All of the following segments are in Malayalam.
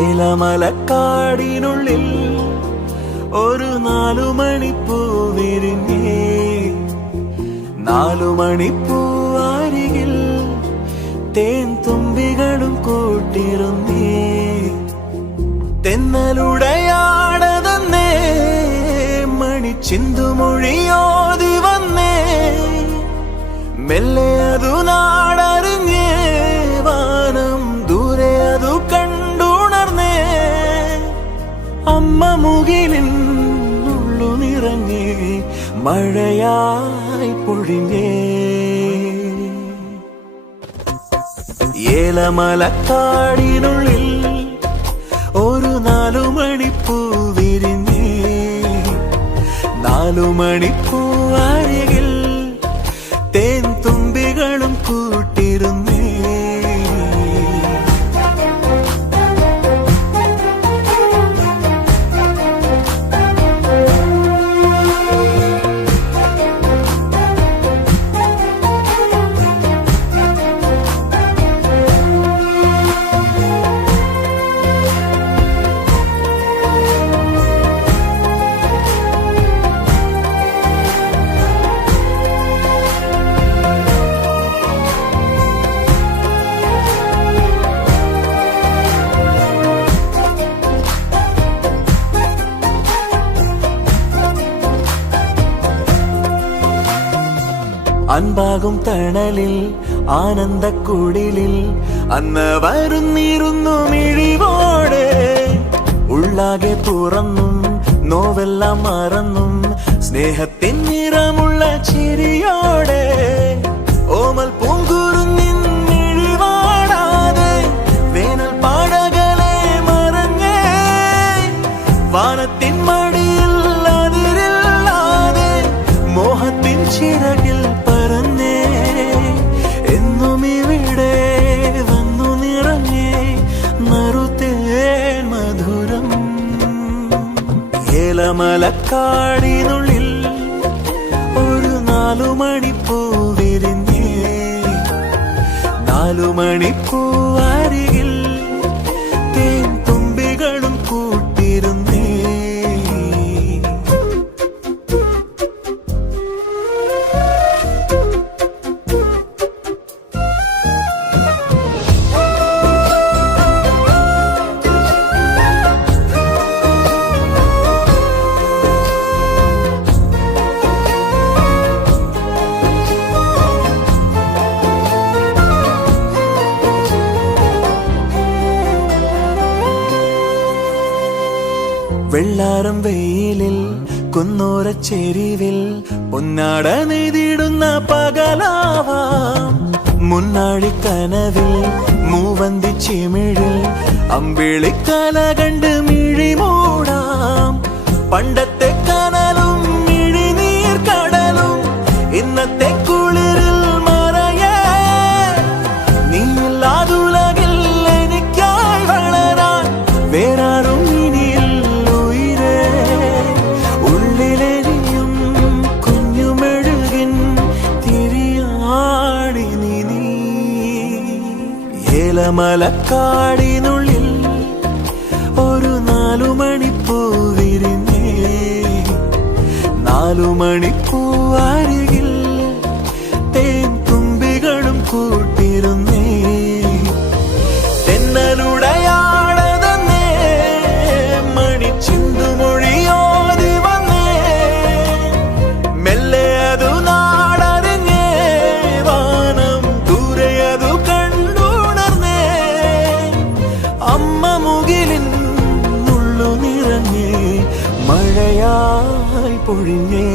ഏലമലക്കാടിനുള്ളിൽ ഒരു 4 മണിപ്പൂ വിരിഞ്ഞേ. 4 മണിപ്പൂ അരികിൽ തേൻ തുമ്പികളും കൂട്ടിരുന്നേ. തെന്നലുടയാടതന്നേ മണിച്ചിന്തുമൊഴിയോതി വന്നേ. മെല്ലെ അതു നാടറിഞ്ഞേ, വാനം ദൂരെ അതു കണ്ടുണർന്നേ. അമ്മ മുകിലിൻ ഉള്ളു നിറഞ്ഞേ, മഴയായി പൊഴിഞ്ഞേ. ഏലമലക്കാടിനുള്ളിൽ ഒരു 4 മണിപ്പൂ വിരിഞ്ഞേ. 4 മണിപ്പൂ അരികിൽ തേൻ തുമ്പികളും കൂട്ടിരുന്നേ. അൻപാകും തണലിൽ ആനന്ദക്കുടിലിൽ അന്ന് വരുന്നിരുന്നു മിഴിവോടെ. ഉള്ളാകെ തുറന്നും നോവെല്ലാം മറന്നും സ്നേഹത്തിൻ നിറമുള്ള ചിരിയോടെ. ഓമൽ പൂങ്കുരുന്നിൻ മിഴിവാടാതെ വേനൽ പാടകളെ മറഞ്ഞേ. വാനത്തിൻ മടിയിൽ അതിരില്ലാതെ മോഹത്തിൻ ചിറകിൽ പറന്നേ. എന്നും ഇവിടെ വന്നു നിറഞ്ഞേ നറുതേൻ മധുരം. ഏലമലക്കാടിനുള്ളിൽ ഒരു 4 മണിപ്പൂ വിരിഞ്ഞേ. 4 മണിപ്പൂ അരികിൽ തേൻ തുമ്പികളും കൂട്ടിരുന്നേ. വെള്ളാരം വെയിലിൽ കുന്നോരച്ചെരിവിൽ പൊന്നാട നെയ്തിടുന്ന പകലാവാം. മുന്നാഴി കനവിൽ മൂവന്തി ചിമിഴിൽ അമ്പിളിക്കല കണ്ട് മിഴി മൂടാം. പണ്ടത്തെ കനലും മിഴിനീർ കടലും ഇന്നത്തെ കുളിരിൽ മറയേ. നീയില്ലാതുലകിൽ എനിക്കായി വളരാൻ വേറാരും ഏലമലക്കാടിനുള്ളിൽ ഒരു 4 മണിപ്പൂ വിരിഞ്ഞേ. 4 മണിപ്പൂ അരികിൽ തേൻ തുമ്പികളും കൂട്ടിരുന്നേ. തെന്നലുടയാടതന്നേ മണിച്ചിന്തുമൊഴിയോതി വന്നേ. മെല്ലെ അതു നാടറിഞ്ഞേ, വാനം ദൂരെ അതു കണ്ടുണർന്നേ. അമ്മ മുകിലിൻ ഉള്ളു നിറഞ്ഞേ, മഴയായി പൊഴിഞ്ഞേ.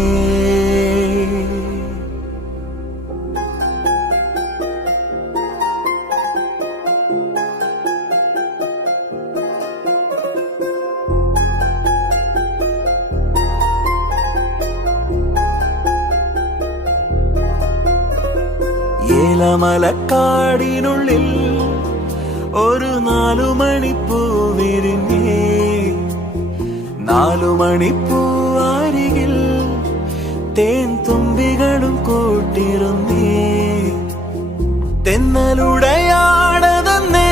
ഏലമലക്കാടിനുള്ളിൽ ഒരു 4 മണിപ്പൂ വിരിഞ്ഞേ. 4 മണിപ്പൂ അരികിൽ തേൻ തുമ്പികളും കൂട്ടിരുന്നേ. തെന്നലുടയാടതന്നേ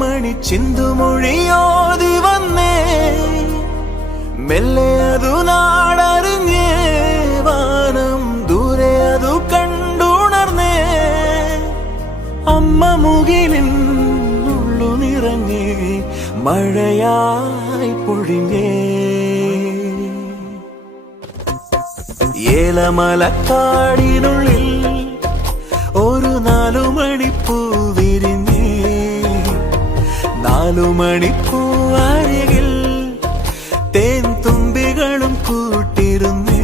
മണി ചിന്തുമൊഴിയോതി വന്നേ മെല്ലെ അതു നാടറിഞ്ഞേ വാനം ദൂരെ അതു കണ്ടുണർന്നേ അമ്മ മുകിലിൻ ഉള്ളു നിറഞ്ഞേ മഴയായി പൊഴിഞ്ഞേ ഏലമലക്കാടിനുള്ളിൽ ഒരു 4 മണിപ്പൂ വിരിഞ്ഞേ 4 മണിപ്പൂ അരികിൽ തേൻ തുമ്പികളും കൂട്ടിരുന്നേ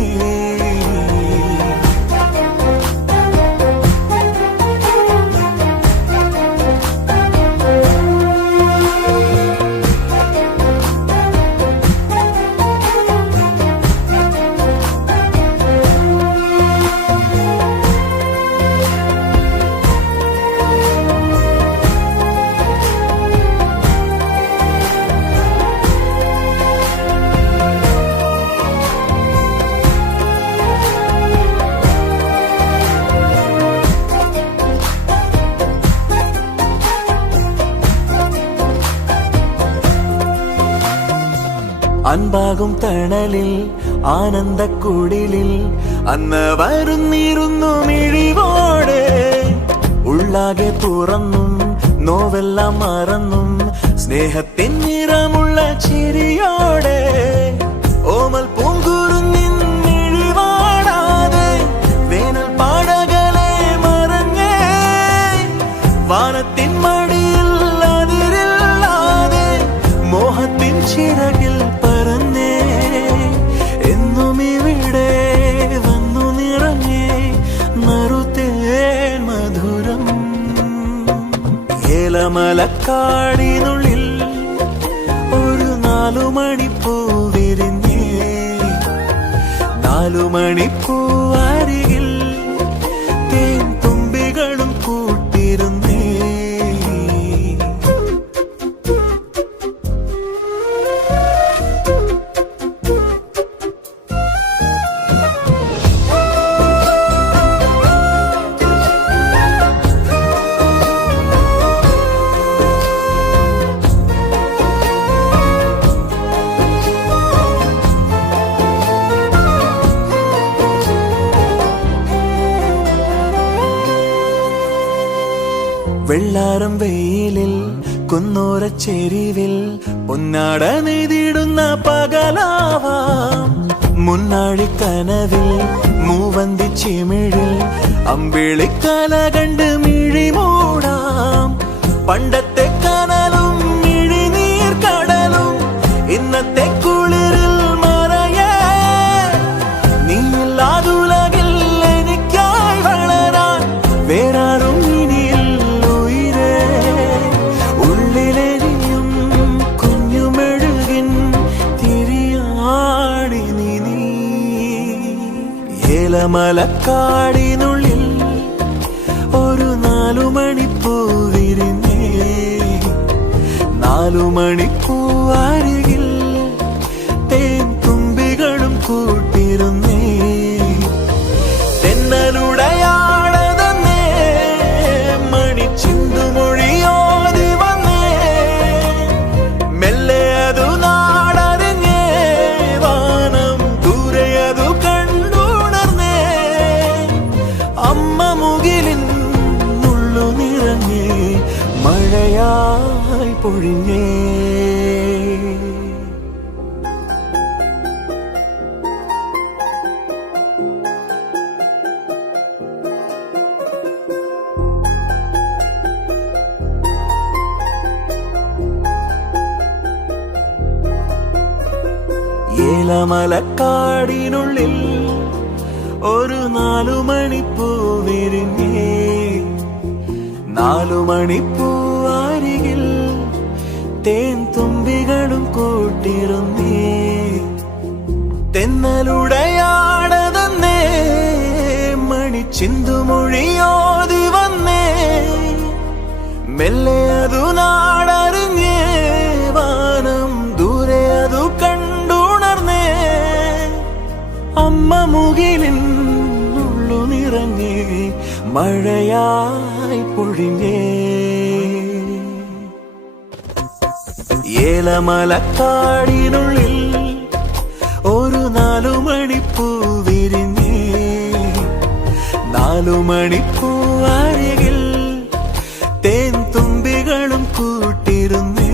അൻപാകും തണലിൽ ആനന്ദക്കുടിലിൽ അന്ന് വരുന്നിരുന്നു മിഴിവോടെ ഉള്ളാകെ തുറന്നും നോവെല്ലാം മറന്നും സ്നേഹത്തിൻ നിറമുള്ള ചിരിയോടെ ഓമൽ പൂങ്കുരുന്നിൻ മിഴിവാടാതെ വേനൽ പാടകളെ മറഞ്ഞേ വാനത്തിൻ മടിയിൽ അതിരില്ലാതെ മോഹത്തിൻ ചിറകിൽ ഏലമലക്കാടിനുള്ളിൽ ഒരു 4 മണിപ്പൂ വിരിഞ്ഞേ 4 മണിപ്പൂ അരികിൽ തേൻ തുമ്പികളും കൂട്ടിരുന്നേ വെള്ളാരം വെയിലിൽ കുന്നോരച്ചെരിവിൽ പൊന്നാട നെയ്തിടുന്ന പകലാവാം മുന്നാഴിക്കനവിൽ മൂവന്തി ചിമിഴിൽ അമ്പിളിക്കല കണ്ട് മിഴി മൂടാം പണ്ടത്തെ കനലും മിഴിനീർ കടലും ഇന്നത്തെ കുളിരിൽ മറയേ നീയില്ലാതുലകിൽ എനിക്കായി വളരാൻ വേറാരും ഏലമലക്കാടിനുള്ളിൽ ഒരു 4 മണിപ്പൂ വിരിഞ്ഞേ 4 മണിപ്പൂ അരികിൽ തേൻ തുമ്പികളും കൂട്ടിരുന്നേ തെന്നലുടയാടതന്നേ മണിച്ചിന്തുമൊഴിയോതി വന്നേ മെല്ലെ അതു നാടറിഞ്ഞേ വാനം ദൂരെ അതു അമ്മ മുകിലിൻ ഉള്ളു നിറഞ്ഞേ മഴയായി പൊഴിഞ്ഞേ ഏലമലക്കാടിനുള്ളിൽ ഒരു 4 മണിപ്പൂ വിരിഞ്ഞേ 4 മണിപ്പൂ അരികിൽ തേൻ തുമ്പികളും കൂട്ടിരുന്നേ തെന്നലുടയാടതന്നേ മണിച്ചിന്തുമൊഴിയോതി വന്നേ മെല്ലെ അതു നാടറിഞ്ഞേ വാനം ദൂരെ അതു കണ്ടുണർന്നേ അമ്മ മുകിലിൻ ഉള്ളു നിറഞ്ഞേ മഴയായി പൊഴിഞ്ഞേ ഏലമലക്കാടിനുള്ളിൽ ഒരു 4 മണിപ്പൂ വിരിഞ്ഞേ, 4 മണിപ്പൂ അരികിൽ തേൻ തുമ്പികളും കൂട്ടിരുന്നേ.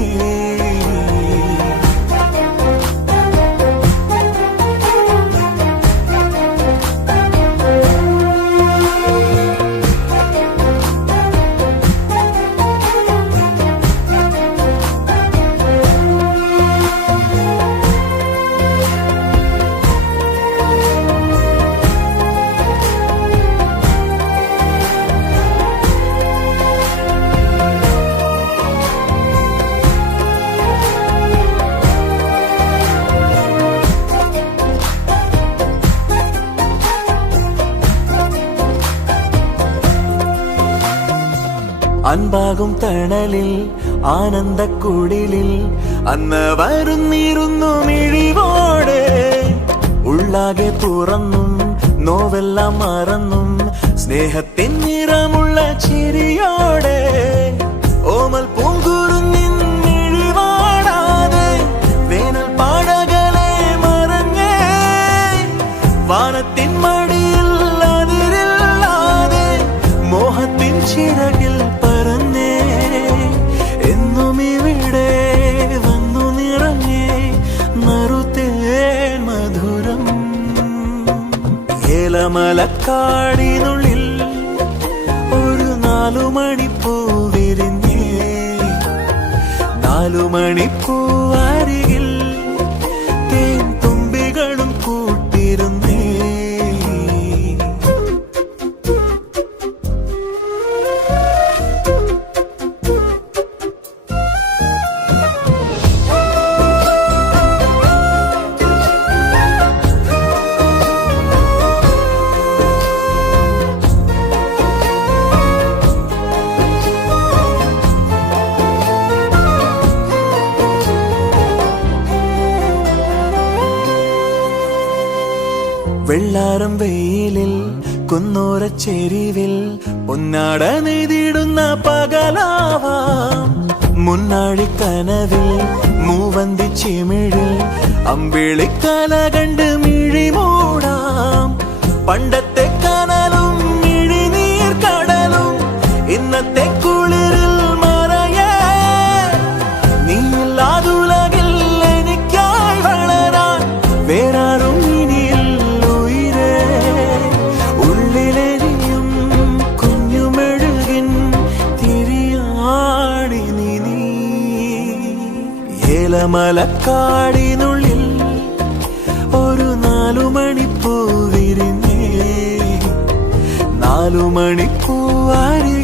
അൻപാകും തണലിൽ ആനന്ദക്കുടിലിൽ അന്ന് വരുന്നിരുന്നു മിഴിവോടെ. ഉള്ളാകെ തുറന്നും നോവെല്ലാം മറന്നും സ്നേഹത്തിൻ നിറമുള്ള ചിരിയോടെ. ഓമൽ പൂങ്കുരുന്നിൻ മിഴിവാടാതെ വേനൽ പാടകളെ മറഞ്ഞേ, വാനത്തിൻ മടിയിൽ അതിരില്ലാതെ മോഹത്തിൻ ചിറകിൽ പറന്നേ. എന്നും ഇവിടെ വന്നു നിറഞ്ഞേ നറുതേൻ മധുരം. ഏലമലക്കാടിനുള്ളിൽ ഒരു 4 മണിപ്പൂ വിരിഞ്ഞേ, 4 മണിപ്പൂ അരികിൽ തേൻ തുമ്പികളും കൂട്ടിരുന്നേ. വെള്ളാരം വെയിലിൽ കുന്നോരച്ചെരിവിൽ പൊന്നാട നെയ്തിടുന്ന പകലാവാം. മുന്നാഴി കനവിൽ മൂവന്തി ചിമിഴിൽ അമ്പിളിക്കല കണ്ട് മിഴി മൂടാം. പണ്ടത്തെ കനലും മിഴിനീർ കടലും ഇന്നത്തെ കുളിരിൽ മറയേ. നീയില്ലാതുലകിൽ എനിക്കായി വളരാൻ വേറാരും ഏലമലക്കാടിനുള്ളിൽ ഒരു 4 മണിപ്പൂ വിരിഞ്ഞേ, 4 മണിപ്പൂ അരികിൽ